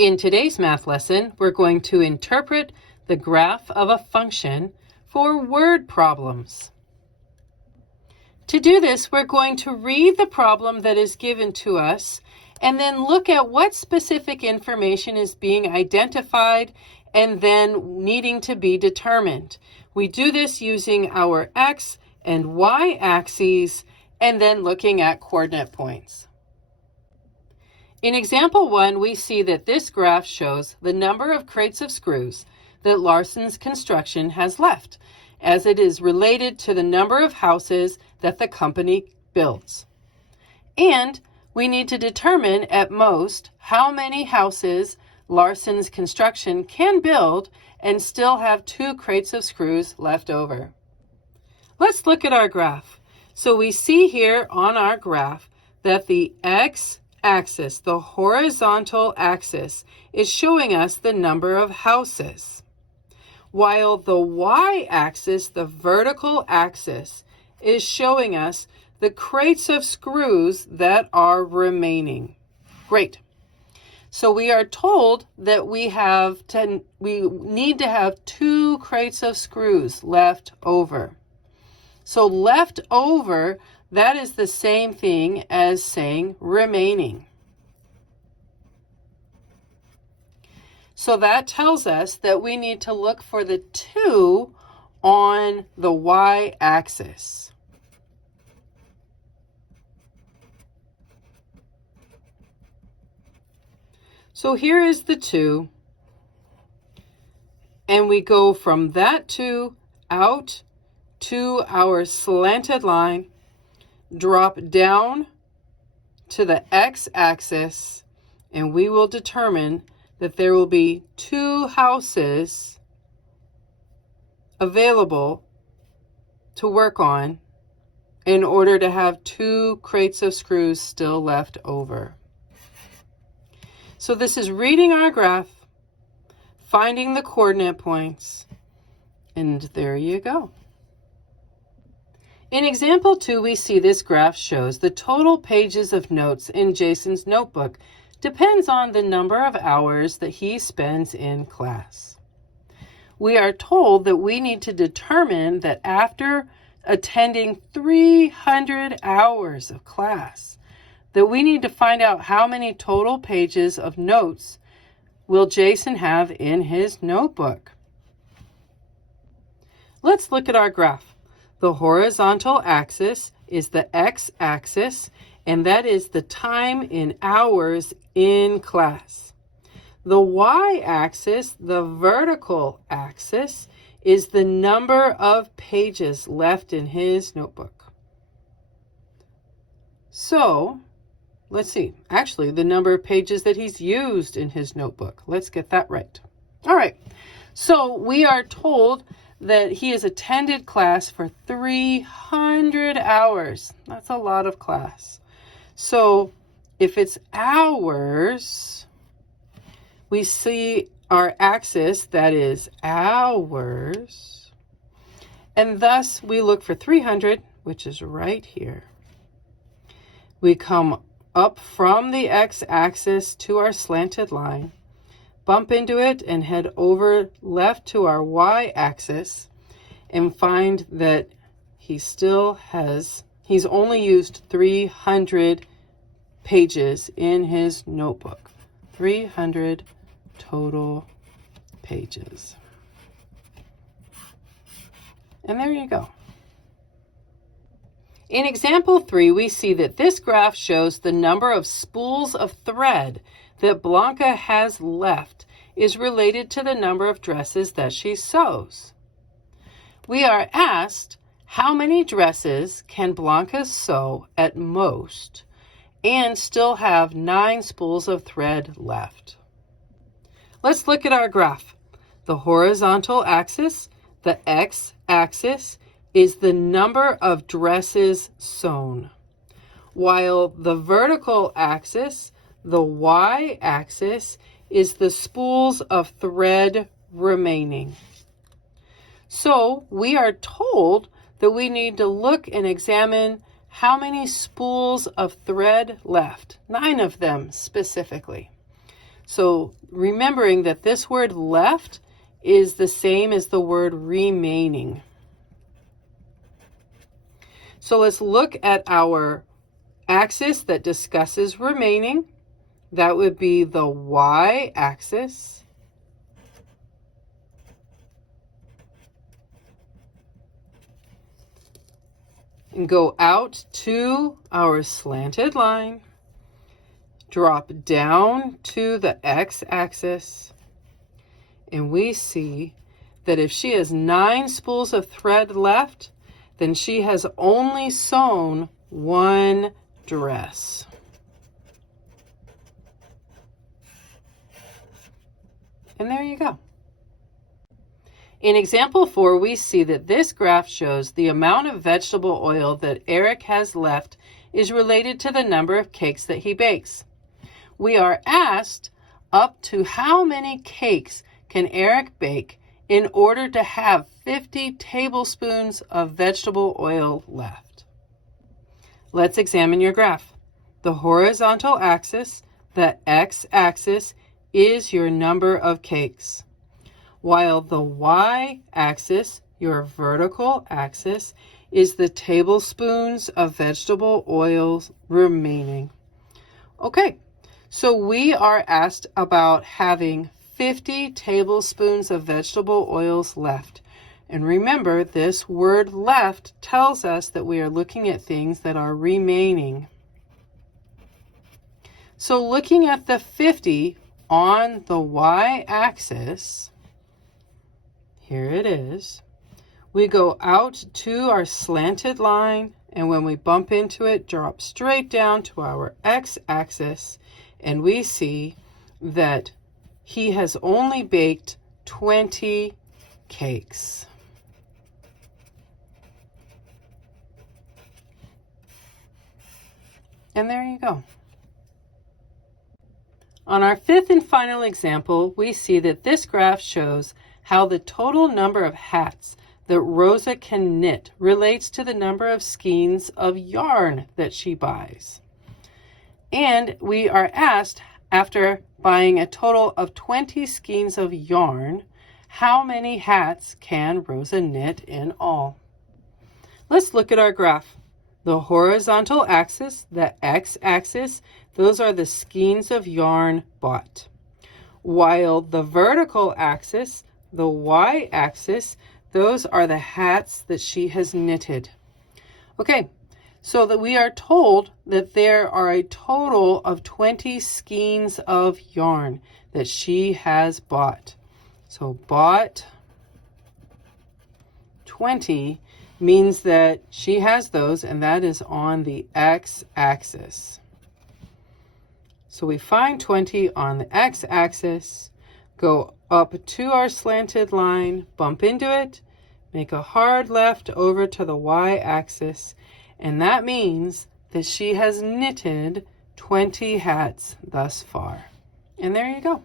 In today's math lesson, we're going to interpret the graph of a function for word problems. To do this, we're going to read the problem that is given to us and then look at what specific information is being identified and then needing to be determined. We do this using our x and y axes and then looking at coordinate points. In example 1, we see that this graph shows the number of crates of screws that Larson's Construction has left, as it is related to the number of houses that the company builds. And we need to determine at most how many houses Larson's Construction can build and still have 2 crates of screws left over. Let's look at our graph. So we see here on our graph that the x-axis, the horizontal axis, is showing us the number of houses, while the y-axis, the vertical axis, is showing us the crates of screws that are remaining. Great. So we are told that we need to have 2 crates of screws left over. So left over, that is the same thing as saying remaining. So that tells us that we need to look for the 2 on the y-axis. So here is the 2, and we go from that 2 out to our slanted line, drop down to the x-axis, and we will determine that there will be 2 houses available to work on in order to have 2 crates of screws still left over. So this is reading our graph, finding the coordinate points, and there you go. In example 2, we see this graph shows the total pages of notes in Jason's notebook depends on the number of hours that he spends in class. We are told that we need to determine that after attending 300 hours of class, that we need to find out how many total pages of notes will Jason have in his notebook. Let's look at our graph. The horizontal axis is the x-axis, and that is the time in hours in class. The y-axis, the vertical axis, is the number of pages left in his notebook. So, let's see. Actually, the number of pages that he's used in his notebook. Let's get that right. All right. So we are told that he has attended class for 300 hours. That's a lot of class. So if it's hours, we see our axis, that is hours, and thus we look for 300, which is right here. We come up from the x-axis to our slanted line, bump into it, and head over left to our y-axis, and find that he's only used 300 pages in his notebook. 300 total pages. And there you go. In example 3, we see that this graph shows the number of spools of thread that Blanca has left is related to the number of dresses that she sews. We are asked how many dresses can Blanca sew at most and still have 9 spools of thread left. Let's look at our graph. The horizontal axis, the x-axis, is the number of dresses sewn, while the vertical axis, the y-axis, is the spools of thread remaining. So we are told that we need to look and examine how many spools of thread left, 9 of them specifically. So remembering that this word left is the same as the word remaining. So let's look at our axis that discusses remaining. That would be the y-axis. And go out to our slanted line. Drop down to the x-axis. And we see that if she has 9 spools of thread left, then she has only sewn 1 dress. And there you go. In example 4, we see that this graph shows the amount of vegetable oil that Eric has left is related to the number of cakes that he bakes. We are asked up to how many cakes can Eric bake in order to have 50 tablespoons of vegetable oil left. Let's examine your graph. The horizontal axis, the x-axis, is your number of cakes, while the y-axis, your vertical axis, is the tablespoons of vegetable oils remaining. Okay, so we are asked about having 50 tablespoons of vegetable oils left. And remember, this word left tells us that we are looking at things that are remaining. So looking at the 50 on the y-axis, here it is, we go out to our slanted line, and when we bump into it, drop straight down to our x-axis, and we see that he has only baked 20 cakes. And there you go. On our 5th and final example, we see that this graph shows how the total number of hats that Rosa can knit relates to the number of skeins of yarn that she buys. And we are asked, after buying a total of 20 skeins of yarn, how many hats can Rosa knit in all? Let's look at our graph. The horizontal axis, the x-axis, those are the skeins of yarn bought. While the vertical axis, the y-axis, those are the hats that she has knitted. Okay, so that we are told that there are a total of 20 skeins of yarn that she has bought. So bought 20 means that she has those, and that is on the x-axis. So we find 20 on the x-axis, go up to our slanted line, bump into it, make a hard left over to the y-axis, and that means that she has knitted 20 hats thus far. And there you go.